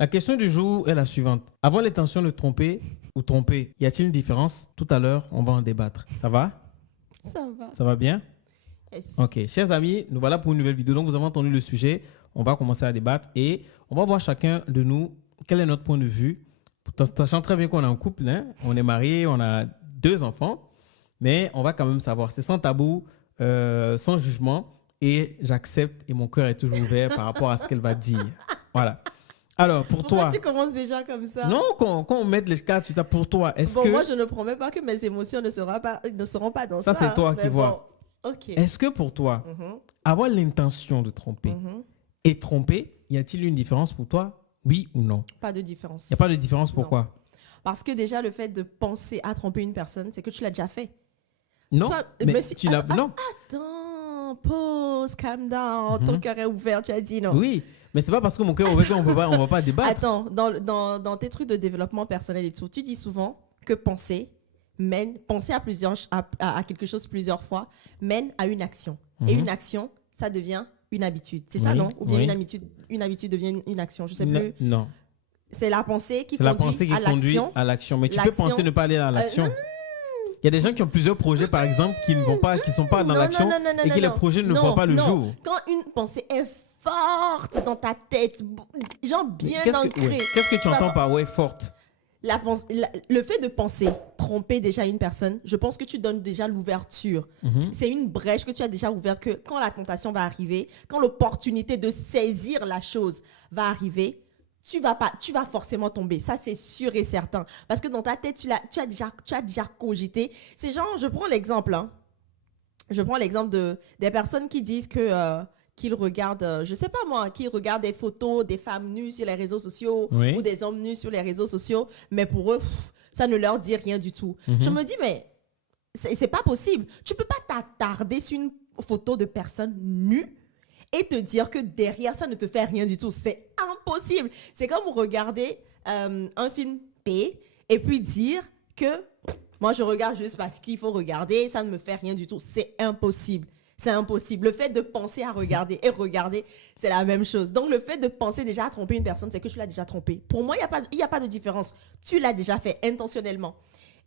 La question du jour est la suivante. Avoir l'intention de tromper ou tromper, y a-t-il une différence? Tout à l'heure, on va en débattre. Ça va? Ça va. Ça va bien? Yes. Ok, chers amis, nous voilà pour une nouvelle vidéo. Donc, vous avez entendu le sujet. On va commencer à débattre et on va voir chacun de nous quel est notre point de vue. Sachant très bien qu'on est en couple, hein? On est mariés, on a 2 enfants, mais on va quand même savoir. C'est sans tabou, sans jugement et j'accepte et mon cœur est toujours ouvert par rapport à ce qu'elle va dire. Voilà. Alors, pour Pourquoi toi... tu commences déjà comme ça? Non, quand on met les cartes sur ta pour toi, est-ce Bon, que... moi, je ne promets pas que mes émotions ne seront pas dans ça. Ça, c'est toi qui mais vois. bon, ok. Est-ce que pour toi, Mhm, avoir l'intention de tromper mhm. et tromper, y a-t-il une différence pour toi? Oui ou non? Pas de différence. Il n'y a pas de différence, pourquoi? Parce que déjà, le fait de penser à tromper une personne, c'est que tu l'as déjà fait. Non, Toi, mais monsieur- tu l'as... Non, Attends, pause, calm down, ton cœur est ouvert, tu as dit non. oui, mais c'est pas parce que mon cœur est ouvert qu'on va pas débattre. Attends, dans tes trucs de développement personnel et tout, tu dis souvent que penser à quelque chose plusieurs fois mène à une action. Et une action, ça devient une habitude. C'est ça, Oui, non? Ou bien oui. une habitude devient une action, je sais Non, plus. non. C'est la pensée qui C'est la pensée conduit qui à conduit l'action. à l'action. Mais tu peux L'action- penser ne pas aller à l'action. non, Il y a des gens qui ont plusieurs projets, par exemple, qui ne sont pas dans Non, l'action non, non, non, et non, qui les non. projets ne Non, voient pas le non. jour. Quand une pensée est forte dans ta tête, genre bien ancrée. Qu'est-ce que tu vas entends voir- par ouais forte? Le fait de penser, tromper déjà une personne, je pense que tu donnes déjà l'ouverture. C'est une brèche que tu as déjà ouverte que quand la tentation va arriver, quand l'opportunité de saisir la chose va arriver, tu vas forcément tomber. Ça, c'est sûr et certain. Parce que dans ta tête, tu as déjà cogité. C'est genre, je prends l'exemple. Hein. Je prends l'exemple des personnes qui disent qu'ils regardent, je sais pas moi, qu'ils regardent des photos des femmes nues sur les réseaux sociaux Oui. ou des hommes nus sur les réseaux sociaux, mais pour eux, ça ne leur dit rien du tout. Je me dis, mais c'est pas possible. Tu peux pas t'attarder sur une photo de personnes nues et te dire que derrière ça ne te fait rien du tout. C'est impossible. C'est comme regarder un film P et puis dire que moi je regarde juste parce qu'il faut regarder, ça ne me fait rien du tout. C'est impossible. C'est impossible. Le fait de penser à regarder et regarder, c'est la même chose. Donc, le fait de penser déjà à tromper une personne, c'est que tu l'as déjà trompé. Pour moi, il n'y a pas de différence. Tu l'as déjà fait intentionnellement.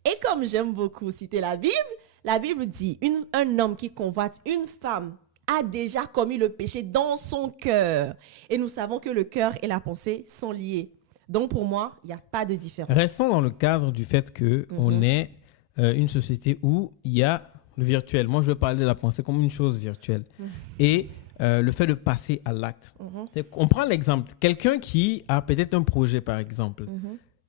Et comme j'aime beaucoup citer la Bible dit, un homme qui convoite une femme a déjà commis le péché dans son cœur. Et nous savons que le cœur et la pensée sont liés. Donc, pour moi, il n'y a pas de différence. Restons dans le cadre du fait qu'on est une société où il y a le virtuel. Moi, je veux parler de la pensée comme une chose virtuelle. Et le fait de passer à l'acte. On prend l'exemple. Quelqu'un qui a peut-être un projet, par exemple,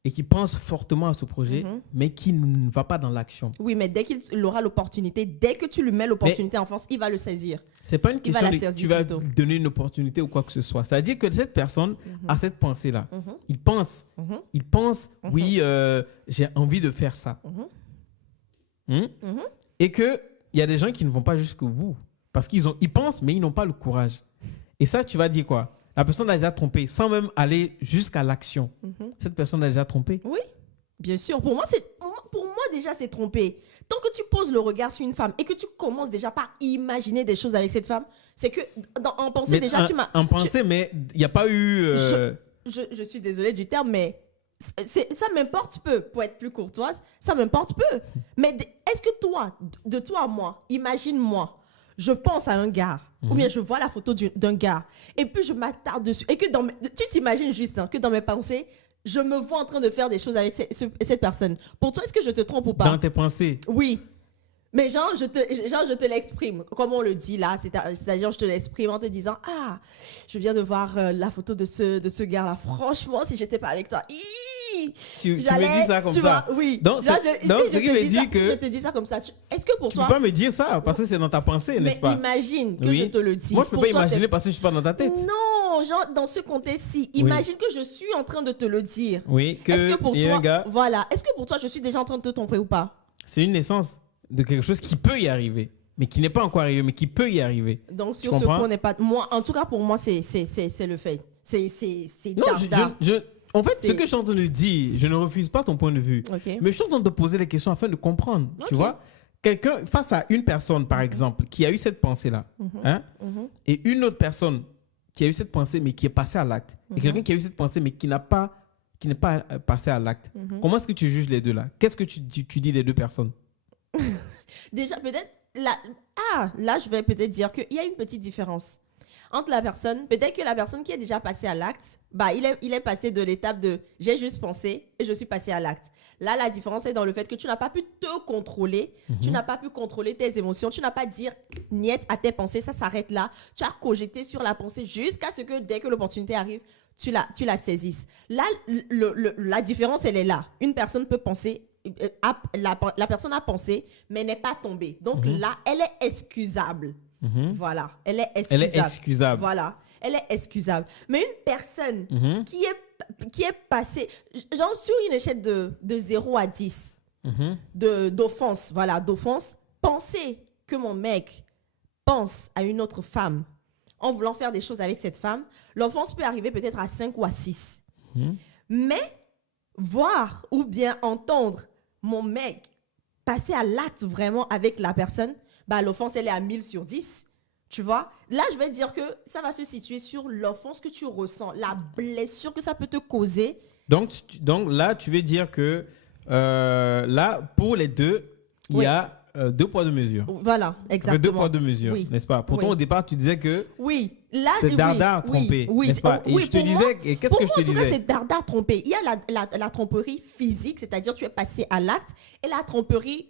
et qui pense fortement à ce projet, mais qui ne va pas dans l'action. Oui, mais dès qu'il aura l'opportunité, dès que tu lui mets l'opportunité en France, il va le saisir. C'est pas une Il va question la de saisir tu vas plutôt. donner une opportunité ou quoi que ce soit. C'est-à-dire que cette personne a cette pensée-là. Il pense, oui, j'ai envie de faire ça. Et qu'il y a des gens qui ne vont pas jusqu'au bout. Parce qu'ils pensent, mais ils n'ont pas le courage. Et ça, tu vas dire quoi? La personne a déjà trompé, sans même aller jusqu'à l'action. Cette personne a déjà trompé. Oui, bien sûr. Pour moi, déjà, c'est tromper. Tant que tu poses le regard sur une femme et que tu commences déjà par imaginer des choses avec cette femme, c'est que en pensée, Mais déjà, tu m'as... En pensée, mais il n'y a pas eu... Je suis désolée du terme, mais ça m'importe peu, pour être plus courtoise, ça m'importe peu. Mais est-ce que toi, de toi à moi, imagine-moi, je pense à un gars, ou bien je vois la photo d'un gars, et puis je m'attarde dessus, et que tu t'imagines juste que dans mes pensées, je me vois en train de faire des choses avec cette personne. Pour toi, est-ce que je te trompe ou pas? Dans tes pensées. Oui. Mais genre, je te l'exprime, comme on le dit là, c'est-à-dire je te l'exprime en te disant, ah, je viens de voir la photo de ce gars-là. Franchement, si j'étais pas avec toi, tu me dis ça comme ça. Oui. Donc, ce qui veut dire que... Je te dis ça comme ça. Est-ce que pour Tu toi... peux pas me dire ça, parce que c'est dans ta pensée, n'est-ce pas? Mais imagine que je te le dis. Moi, je peux Pour pas toi, imaginer parce que je suis pas dans ta tête. Non, genre, dans ce contexte-ci, imagine que je suis en train de te le dire. Oui, Est-ce que pour il y a toi... un gars... Voilà. Est-ce que pour toi, je suis déjà en train de te tromper ou pas? C'est une naissance de quelque chose qui peut y arriver, mais qui n'est pas encore arrivé, mais qui peut y arriver. Donc, sur ce point, on n'est pas... Moi, en tout cas, pour moi, c'est le fait. C'est non, en fait, C'est- ce que je suis en train de dire, je ne refuse pas ton point de vue, Ok. mais je suis en train de te poser des questions afin de comprendre. Tu Ok. vois, quelqu'un, face à une personne, par exemple, qui a eu cette pensée-là, hein, et une autre personne qui a eu cette pensée, mais qui est passé à l'acte, et quelqu'un qui a eu cette pensée, mais qui n'est pas passé à l'acte, comment est-ce que tu juges les deux là? Qu'est-ce que tu dis des deux personnes? Déjà, peut-être, là, je vais peut-être dire qu'il y a une petite différence entre la personne, peut-être que la personne qui est déjà passée à l'acte, bah, il est passé de l'étape de j'ai juste pensé et je suis passé à l'acte. Là, la différence est dans le fait que tu n'as pas pu te contrôler, tu n'as pas pu contrôler tes émotions, tu n'as pas dit niet à tes pensées, ça s'arrête là. Tu as cogité sur la pensée jusqu'à ce que dès que l'opportunité arrive, tu la saisisses. Là, la différence, elle est là. Une personne peut penser, la personne a pensé, mais n'est pas tombée. Donc là, elle est excusable. Voilà, elle est excusable. Elle est excusable. Voilà, elle est excusable. Mais une personne qui est passée, genre sur une échelle de 0 à 10, d'offense, voilà, d'offense, penser que mon mec pense à une autre femme en voulant faire des choses avec cette femme, l'offense peut arriver peut-être à 5 ou à 6. Mais voir ou bien entendre mon mec passer à l'acte vraiment avec la personne, bah, l'offense, elle est à 1000 sur 10. Tu vois? Là, je vais dire que ça va se situer sur l'offense que tu ressens, la blessure que ça peut te causer. Donc là, tu veux dire que là, pour les deux, il y a deux poids, deux mesures. Voilà, exactement. Deux poids, deux mesures, n'est-ce pas? Pourtant, au départ, tu disais que c'est dardard trompé, n'est-ce pas? Et je te disais, et qu'est-ce que je te disais? Pour moi, c'est dardard trompé. Il y a la tromperie physique, c'est-à-dire tu es passé à l'acte, et la tromperie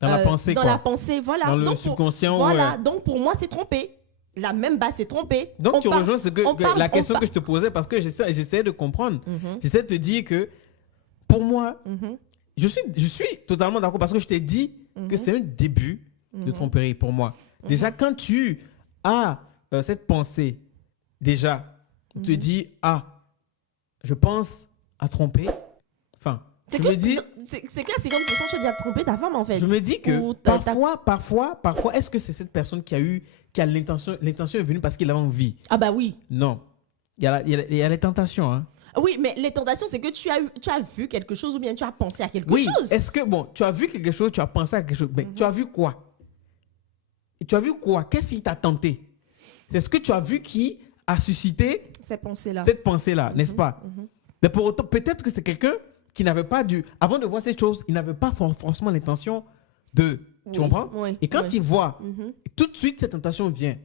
dans la pensée, dans quoi. la pensée, voilà. Dans le donc, subconscient. Voilà, donc pour moi, c'est trompé. La même base, c'est trompé. Donc tu rejoins la question que je te posais parce que j'essayais de comprendre. J'essaie de te dire que pour moi, je suis totalement d'accord parce que je t'ai dit que c'est un début de tromperie pour moi. Déjà, quand tu as cette pensée, déjà, tu te dis, je pense à tromper. Enfin, c'est comme pour ça que tu as déjà trompé ta femme, en fait. Je me dis que parfois, est-ce que c'est cette personne qui a l'intention est venue parce qu'il avait envie? Ah bah oui. Non. Il y a les tentations, hein. Oui, mais les tentations, c'est que tu as vu quelque chose ou bien tu as pensé à quelque chose. Oui, est-ce que, tu as vu quelque chose, tu as pensé à quelque chose, mais tu as vu quoi? Tu as vu quoi? Qu'est-ce qui t'a tenté? C'est ce que tu as vu qui a suscité cette pensée-là, n'est-ce pas? Mais pour autant, peut-être que c'est quelqu'un qui n'avait pas avant de voir cette chose, il n'avait pas forcément l'intention de... Tu comprends? Oui, et quand il voit, tout de suite, cette tentation vient.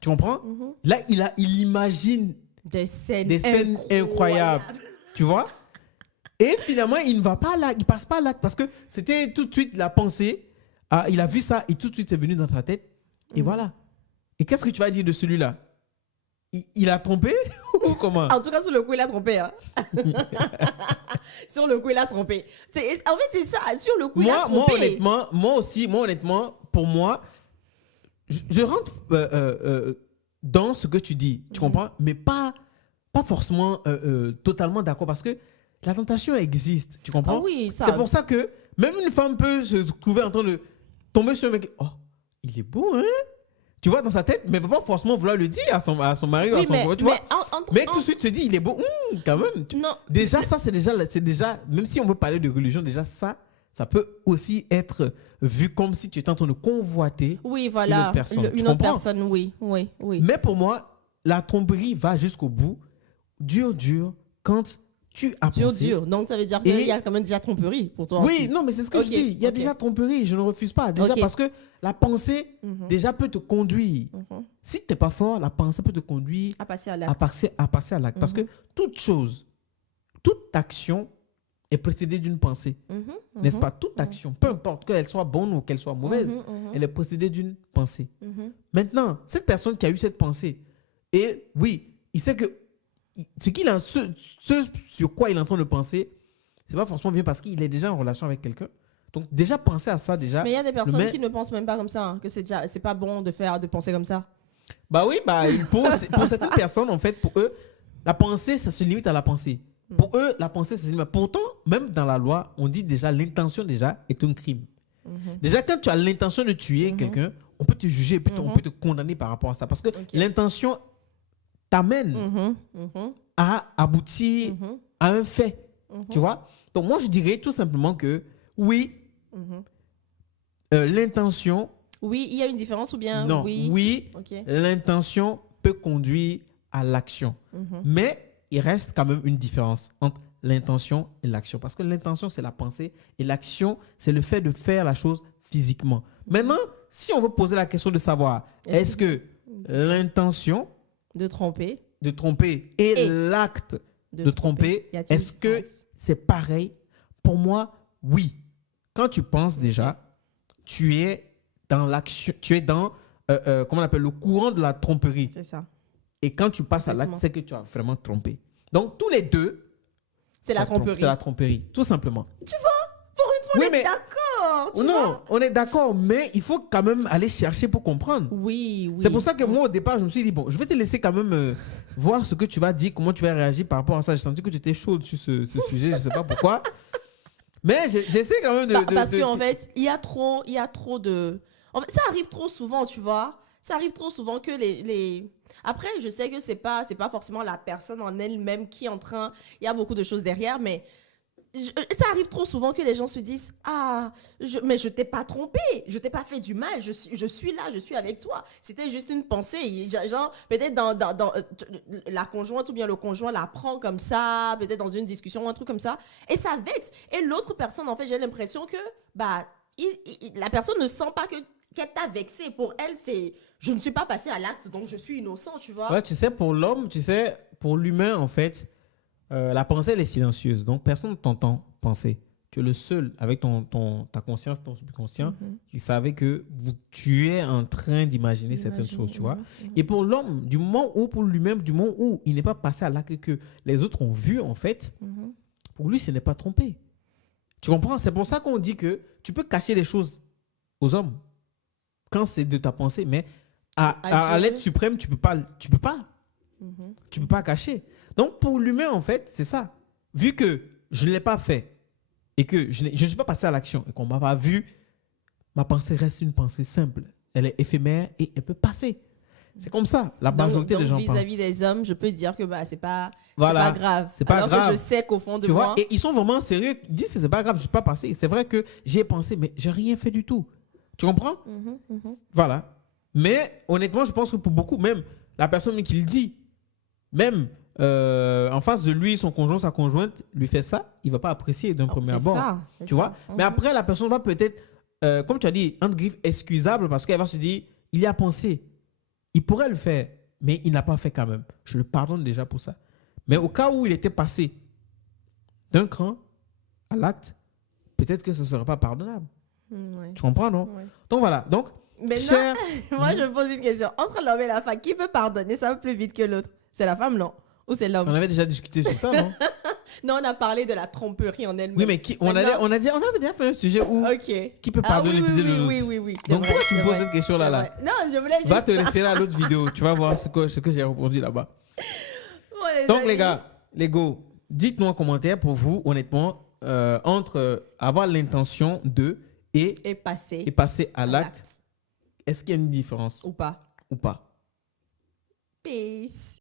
Tu comprends? Là, il imagine des scènes incroyables. Tu vois? Et finalement, il ne va pas là, il passe pas là parce que c'était tout de suite la pensée. Il a vu ça et tout de suite, c'est venu dans sa tête. Et voilà. Et qu'est-ce que tu vas dire de celui-là? Il a trompé ou comment? En tout cas, sur le coup, il a trompé. Hein. Sur le coup, il a trompé. En fait, c'est ça. Sur le coup, il a trompé. Moi, honnêtement, pour moi, je rentre dans ce que tu dis. Tu comprends? Mais pas forcément totalement d'accord parce que la tentation existe. Tu comprends? Ah oui, ça. C'est pour ça que même une femme peut se trouver en train de tomber sur un mec. Oh, il est beau, hein? Tu vois, dans sa tête, mais pas forcément vouloir le dire à son mari ou à son copain, tu vois. Mais tout de suite, tu te dis, il est beau, quand même. Non. Déjà, ça, c'est déjà, même si on veut parler de religion, déjà, ça peut aussi être vu comme si tu étais en train de convoiter une autre personne. Une autre personne, oui. Mais pour moi, la tromperie va jusqu'au bout, dur, quand tu as pensé. Dur. Donc, ça veut dire qu'il y a quand même déjà tromperie pour toi aussi. Oui, non, mais c'est ce que je dis. Il y a déjà tromperie, je ne refuse pas. Déjà parce que la pensée, déjà peut te conduire. Si tu n'es pas fort, la pensée peut te conduire à passer à l'acte. Parce que toute chose, toute action est précédée d'une pensée. N'est-ce pas? Toute action, peu importe qu'elle soit bonne ou qu'elle soit mauvaise, elle est précédée d'une pensée. Maintenant, cette personne qui a eu cette pensée, et oui, il sait que ce sur quoi il est en train de penser, c'est pas forcément bien parce qu'il est déjà en relation avec quelqu'un. Donc déjà penser à ça déjà. Mais il y a des personnes qui ne pensent même pas comme ça, hein, que c'est pas bon de penser comme ça. Bah oui, pour certaines personnes en fait, pour eux, la pensée ça se limite à la pensée. Pour eux, la pensée se limite. Pourtant, même dans la loi, on dit déjà l'intention déjà est un crime. Déjà quand tu as l'intention de tuer quelqu'un, on peut te juger, on peut te condamner par rapport à ça parce que l'intention t'amène à aboutir à un fait. Tu vois? Donc moi, je dirais tout simplement que oui, l'intention Oui, il y a une différence ou bien Non, oui? oui, Ok. l'intention peut conduire à l'action. Mais il reste quand même une différence entre l'intention et l'action. Parce que l'intention, c'est la pensée et l'action, c'est le fait de faire la chose physiquement. Maintenant, si on veut poser la question de savoir, est-ce que l'intention De tromper. de tromper et Et l'acte de tromper, Y a-t-il une est-ce que différence? c'est pareil? Pour moi, oui. Quand tu penses déjà, tu es dans l'action, tu es dans, comment on appelle, le courant de la tromperie. C'est ça. Et quand tu passes à l'acte, Exactement. c'est que tu as vraiment trompé. Donc, tous les deux, C'est la ça trompe. tromperie. C'est la tromperie, tout simplement. Pour une fois, Oui, on est mais- d'accord. tu Non, vois? on est d'accord, mais il faut quand même aller chercher pour comprendre. Oui, oui. C'est pour ça que moi, au départ, je me suis dit, bon, je vais te laisser quand même voir ce que tu vas dire, comment tu vas réagir par rapport à ça. J'ai senti que tu étais chaude sur ce sujet, je ne sais pas pourquoi. Mais j'essaie quand même de... Parce qu'en fait, il y a trop de... En fait, ça arrive trop souvent, tu vois. Ça arrive trop souvent que les... Après, je sais que c'est pas forcément la personne en elle-même qui est en train... Il y a beaucoup de choses derrière, mais... Ça arrive trop souvent que les gens se disent « Ah, mais je t'ai pas trompé, je t'ai pas fait du mal, je suis là, je suis avec toi. C'était juste une pensée. » Genre, peut-être dans la conjointe ou bien le conjoint la prend comme ça, peut-être dans une discussion ou un truc comme ça, et ça vexe. Et l'autre personne, en fait, j'ai l'impression que bah, la personne ne sent pas qu'elle t'a vexé. Pour elle, c'est « Je ne suis pas passé à l'acte, donc je suis innocent, tu vois. » Ouais, tu sais, pour l'homme, tu sais, pour l'humain, en fait, la pensée, elle est silencieuse. Donc, personne ne t'entend penser. Tu es le seul, avec ta conscience, ton subconscient, qui savait que tu es en train d'imaginer certaines choses, tu vois. Et pour l'homme, du moment où, pour lui-même, du moment où il n'est pas passé à l'acte que les autres ont vu, en fait, pour lui, ce n'est pas trompé. Tu comprends? C'est pour ça qu'on dit que tu peux cacher les choses aux hommes quand c'est de ta pensée, mais à l'être suprême, tu peux pas. Tu peux pas cacher. Donc, pour l'humain, en fait, c'est ça. Vu que je ne l'ai pas fait et que je ne suis pas passé à l'action et qu'on ne m'a pas vu, ma pensée reste une pensée simple. Elle est éphémère et elle peut passer. C'est comme ça. La majorité des gens pensent. Vis-à-vis des hommes, je peux dire que bah, c'est pas grave. C'est pas Alors grave. que je sais qu'au fond de Tu moi... vois, et ils sont vraiment sérieux. Ils disent que c'est pas grave, je ne suis pas passé. C'est vrai que j'ai pensé, mais j'ai rien fait du tout. Tu comprends? Voilà. Mais honnêtement, je pense que pour beaucoup, même la personne qui le dit, même en face de lui, son conjoint, sa conjointe lui fait ça, il ne va pas apprécier d'un premier abord. Tu vois? Mais après, la personne va peut-être, comme tu as dit, entre griffes, excusable parce qu'elle va se dire, il y a pensé. Il pourrait le faire, mais il n'a pas fait quand même. Je le pardonne déjà pour ça. Mais au cas où il était passé d'un cran à l'acte, peut-être que ce ne serait pas pardonnable. Ouais. Tu comprends, non? Ouais. Donc voilà. Donc, Maintenant, moi, je me pose une question. Entre l'homme et la femme, qui peut pardonner ça plus vite que l'autre? C'est la femme, non? Ou c'est l'homme? on avait déjà discuté sur ça, non? Non, on a parlé de la tromperie en elle-même. Oui, mais on avait déjà fait un sujet où qui peut pardonner les idées de l'autre. Oui. Donc pourquoi tu me poses cette question-là là? Non, je voulais juste... Va te référer à l'autre vidéo. Tu vas voir ce que j'ai répondu là-bas. Bon, Donc amis. les gars, les go, dites-nous en commentaire pour vous, honnêtement, entre avoir l'intention de Et passer à l'acte, est-ce qu'il y a une différence ou pas? ou pas? Peace.